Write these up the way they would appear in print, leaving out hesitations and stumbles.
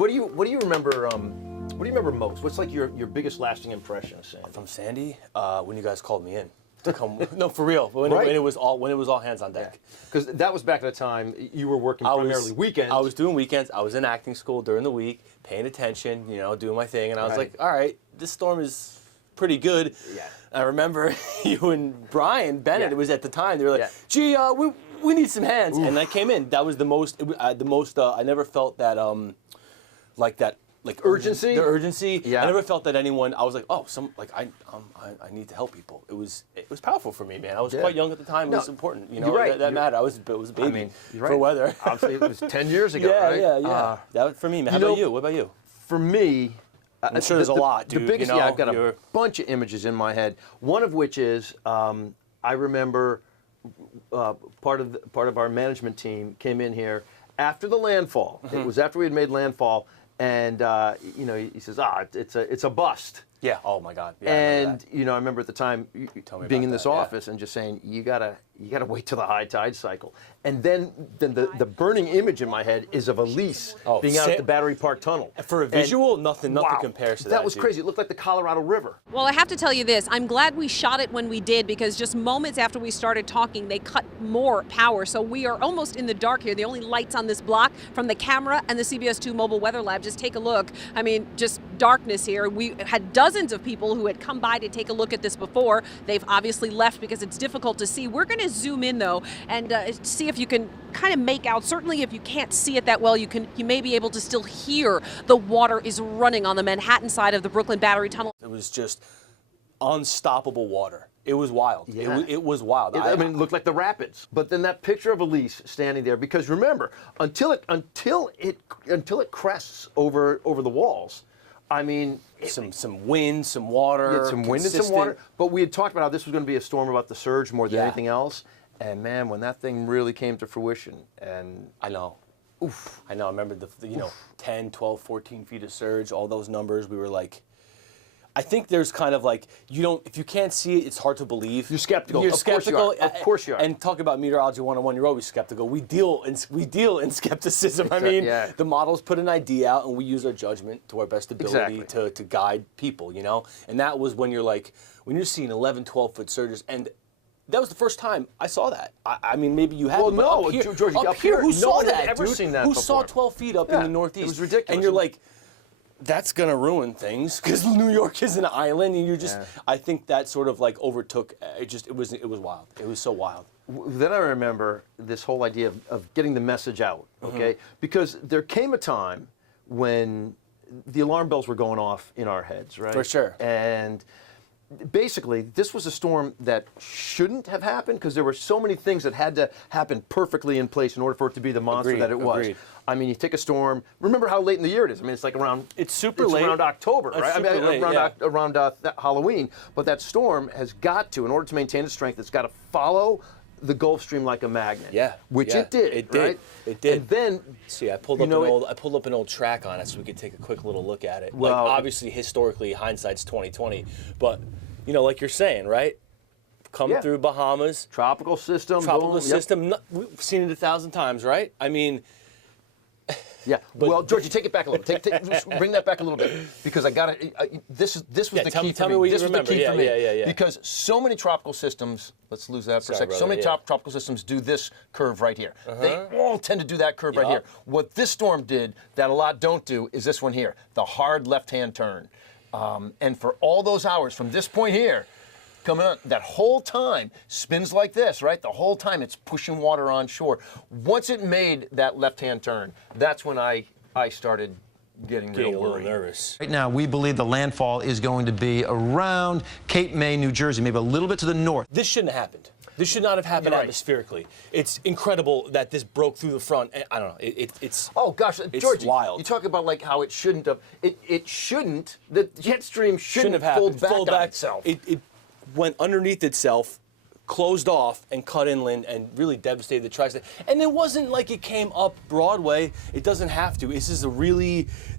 what do you remember? What do you remember most? What's like your biggest lasting impression of Sandy? From Sandy, when you guys called me in to come. No, for real. When it was all hands on deck. Because that was back at the time you were working primarily weekends. I was doing weekends. I was in acting school during the week, paying attention, doing my thing, and I was like, all right, this storm is pretty good. Yeah. I remember you and Brian Bennett. It was at the time. They were like, gee, we need some hands, and I came in. That was the most. I never felt that like urgency. The urgency. Yeah. I never felt that anyone. I was like, oh, I need to help people. It was powerful for me, man. I was quite young at the time. It was important. You're right. That mattered. I was a baby for weather. Obviously, it was 10 years ago. Yeah. That was for me, man. How about you? What about you? For me, I'm sure there's a lot, dude. The biggest, I've got a bunch of images in my head. One of which is I remember part of our management team came in here after the landfall. It was after we had made landfall. And he says, it's a bust. Yeah. Oh my God. Yeah, and I remember at the time being in this office and just saying, you gotta wait till the high tide cycle. And then the burning image in my head is of Elise being out at the Battery Park Tunnel. For a visual, nothing compares to that. That was crazy. It looked like the Colorado River. Well, I have to tell you this. I'm glad we shot it when we did, because just moments after we started talking, they cut more power. So we are almost in the dark here. The only lights on this block from the camera and the CBS2 mobile weather lab. Just take a look. I mean, just darkness here. We had dozens of people who had come by to take a look at this before. They've obviously left because it's difficult to see. We're going to zoom in though and see if you can kind of make out. Certainly if you can't see it that well, you may be able to still hear the water is running on the Manhattan side of the Brooklyn Battery Tunnel. It was just unstoppable water. It was wild. Yeah. It was wild. I mean, it looked like the rapids. But then that picture of Elise standing there, because remember, until it crests over the walls, I mean, some wind, some water. Some wind and some water. But we had talked about how this was going to be a storm about the surge more than anything else. And man, when that thing really came to fruition, and I know. Oof. I know. I remember the 10, 12, 14 feet of surge, all those numbers. We were like, I think there's kind of like, if you can't see it, it's hard to believe. You're skeptical. You're skeptical. Of course you are. And talk about meteorology 101, you're always skeptical. We deal in skepticism. I mean, the models put an idea out and we use our judgment to our best ability to guide people, And that was when you're seeing 11, 12-foot surges, and that was the first time I saw that. I mean, maybe you have. Well, no, Giorgio, up here, who saw that, ever dude? seen that Who before? saw 12 feet up in the Northeast? It was ridiculous. And you're like, that's gonna ruin things because New York is an island, and you just. I think that sort of like overtook. It was wild. It was so wild. Then I remember this whole idea of getting the message out. Okay, because there came a time when the alarm bells were going off in our heads, right? For sure. And basically, this was a storm that shouldn't have happened because there were so many things that had to happen perfectly in place in order for it to be the monster that it was. Agreed. I mean, you take a storm. Remember how late in the year it is. I mean, it's like around. It's super late. Around October, right? Super late, around Halloween. But that storm has got to, in order to maintain its strength, it's got to follow the Gulf Stream like a magnet. Yeah. Which it did. It did. Right? It did. And then see, I pulled up an old track on it so we could take a quick little look at it. Well, like obviously, historically, hindsight's 20/20, but like you're saying, right? Come through Bahamas. Tropical system. Tropical system. We've seen it 1,000 times, right? I mean. Yeah. Well, Giorgio, take it back a little. Just bring that back a little bit because I got it. This was the key for me. Tell me what you remember. This was the key for me. Yeah. Because so many tropical systems. Let's lose that for a second. So many tropical systems do this curve right here. They all tend to do that curve right here. What this storm did that a lot don't do is this one here, the hard left-hand turn. And for all those hours from this point here, coming on, that whole time spins like this, right? The whole time it's pushing water on shore. Once it made that left-hand turn, that's when I started getting a little nervous. Right now, we believe the landfall is going to be around Cape May, New Jersey, maybe a little bit to the north. This shouldn't have happened. This should not have happened atmospherically. It's incredible that this broke through the front. I don't know. It's oh gosh, it's Giorgio, wild. You talk about like how it shouldn't have. It shouldn't. The jet stream shouldn't have fold back on itself. It went underneath itself, closed off, and cut inland, and really devastated the tri-state. And it wasn't like it came up Broadway. It doesn't have to. This is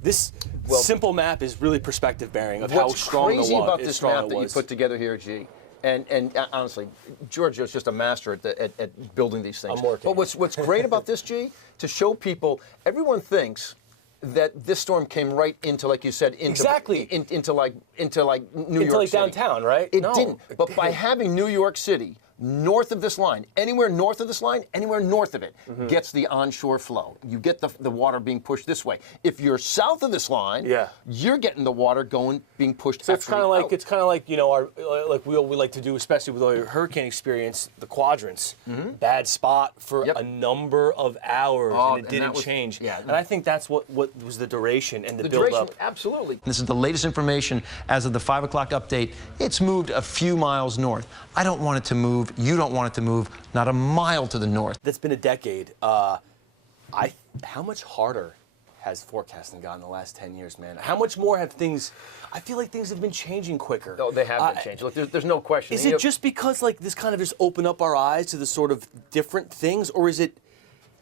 this simple map is really perspective bearing of how strong it was. What's crazy about this map that you put together here, G? And honestly, Giorgio's just a master at building these things. I'm working. But what's great about this, G, to show people, everyone thinks that this storm came right into, like you said, into into like New York City. Downtown, right? It didn't. But by having New York City north of this line, anywhere north of this line, anywhere north of it, gets the onshore flow. You get the water being pushed this way. If you're south of this line, you're getting the water being pushed. So it's kind of like you know, like we like to do, especially with our hurricane experience, the quadrants. Bad spot for a number of hours, and it didn't change. Yeah. And I think that's what was the duration and the duration, build-up. absolutely. This is the latest information as of the 5 o'clock update. It's moved a few miles north. I don't want it to move. You don't want it to move. Not a mile to the north. That's been a decade. How much harder has forecasting gotten in the last 10 years, man? How much more have things? I feel like things have been changing quicker. No, they have been changing. Look, there's no question. Is it just because like this kind of just opened up our eyes to the sort of different things, or is it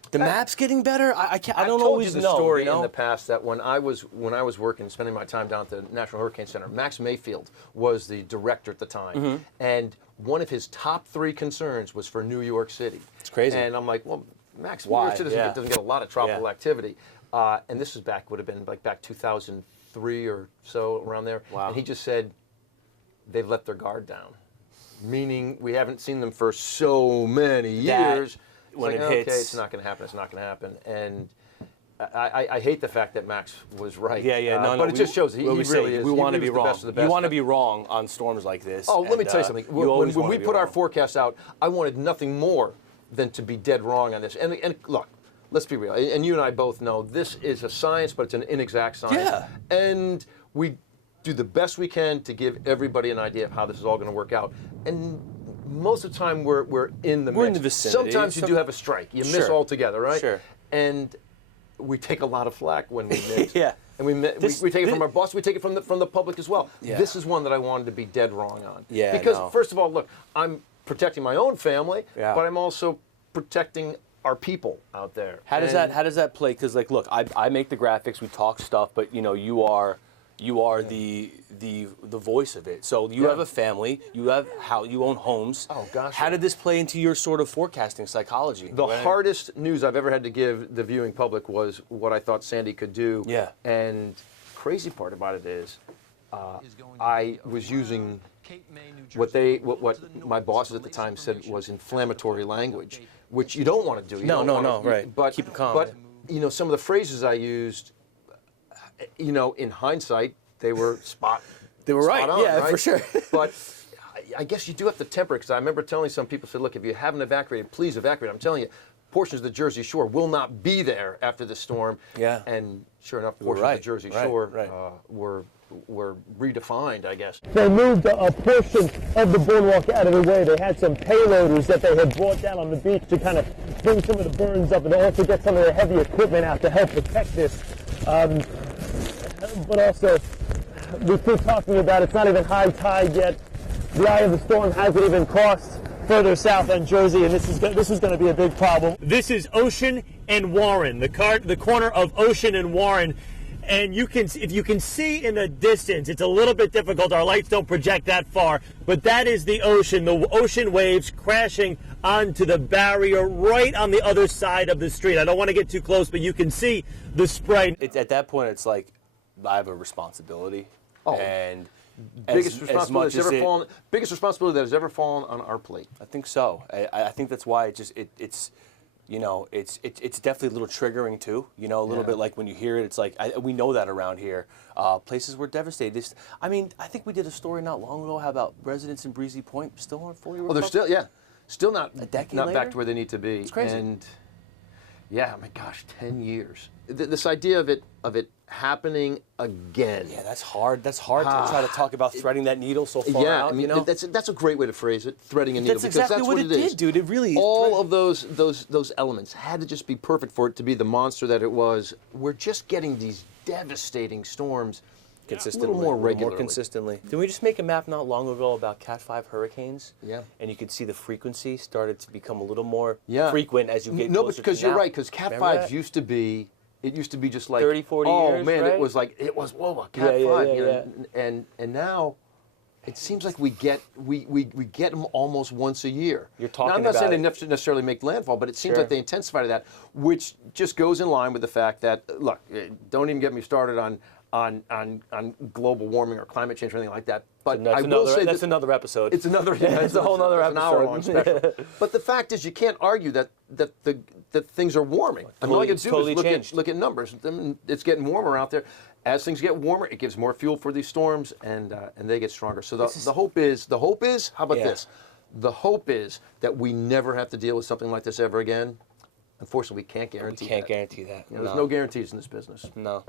the map's getting better? I don't always know. I've told you the story in the past that when I was working, spending my time down at the National Hurricane Center, Max Mayfield was the director at the time, and one of his top 3 concerns was for New York City. It's crazy. And I'm like, well, Max, New York City doesn't get a lot of tropical activity. And this was would have been back 2003 or so, around there. Wow. And he just said, they've let their guard down. Meaning we haven't seen them for so many years. When it hits, hits, it's not going to happen. It's not going to happen. And I hate the fact that Max was right. No, but it just shows he really is. We want to be wrong. The best of the best. You want to be wrong on storms like this. Oh, let me tell you something. When we put our forecast out, I wanted nothing more than to be dead wrong on this. And look, let's be real. And you and I both know this is a science, but it's an inexact science. Yeah. And we do the best we can to give everybody an idea of how this is all going to work out. And most of the time, we're in the mix. We're in the vicinity. Sometimes you do have a strike. You miss altogether, right? Sure. And we take a lot of flack when we miss. Yeah. And we take it from our boss. We take it from the public as well. Yeah. This is one that I wanted to be dead wrong on. Yeah. Because first of all, look, I'm protecting my own family, Yeah. but I'm also protecting our people out there. How does that play? Because like, look, I make the graphics, we talk stuff, but you know, you are the voice of it. So you have a family, you own homes. Oh gosh. How did this play into your sort of forecasting psychology? The hardest news I've ever had to give the viewing public was what I thought Sandy could do. Yeah. And crazy part about it is, I was using what my bosses at the time said was inflammatory language, which you don't want to do. No, right. But keep it calm. But you know, some of the phrases I used, you know, in hindsight, they were spot. They were right. On, yeah, right? for sure. But I guess you do have to temper it, because I remember telling some people, said, look, if you haven't evacuated, please evacuate. I'm telling you, portions of the Jersey Shore will not be there after the storm. Yeah. And sure enough, portions of the Jersey Shore were redefined, I guess. They moved a portion of the boardwalk out of the way. They had some payloaders that they had brought down on the beach to kind of bring some of the burns up and also get some of the heavy equipment out to help protect this. But also, we keep talking about it's not even high tide yet. The eye of the storm hasn't even crossed further south on Jersey, and this is going to be a big problem. This is Ocean and Warren, the corner of Ocean and Warren. And if you can see in the distance, it's a little bit difficult. Our lights don't project that far, but that is the ocean waves crashing onto the barrier right on the other side of the street. I don't want to get too close, but you can see the spray. At that point, it's like, I have a responsibility. Oh. And biggest responsibility that has ever fallen on our plate. I think so. I think that's why it's you know, it's definitely a little triggering too. You know, a little bit like when you hear it, it's like we know that around here. Places were devastated. I mean, I think we did a story not long ago. How about residents in Breezy Point still aren't fully recovered? Oh, they're still not a decade not later? back to where they need to be. It's crazy. And yeah, my gosh, 10 years. This idea of it happening again. Yeah, that's hard. That's hard to try to talk about threading that needle so far out. I mean, you know? that's a great way to phrase it. Threading a needle. That's exactly what it did, dude. It really all of those elements had to just be perfect for it to be the monster that it was. We're just getting these devastating storms consistently, a little more regularly. More consistently. Didn't we just make a map not long ago about Cat 5 hurricanes? Yeah. And you could see the frequency started to become a little more frequent as you get closer No, because to you're now. right, because Cat 5s used to be. It used to be just like 30, 40 years, man, right? it was whoa, Cat 5, you know, and now It seems like we get them almost once a year. You're talking now, I'm not about saying they necessarily make landfall, but it seems Sure. like they intensify to that, which just goes in line with the fact that, look, don't even get me started on global warming or climate change or anything like that. But I will say that's another episode. It's another. It's a whole other episode. An hour-long special. But the fact is, you can't argue that things are warming. I mean, all you do is look at numbers. It's getting warmer out there. As things get warmer, it gives more fuel for these storms, and they get stronger. So the hope is. How about this? The hope is that we never have to deal with something like this ever again. Unfortunately, we can't guarantee that. We can't guarantee that. There's no guarantees in this business. No.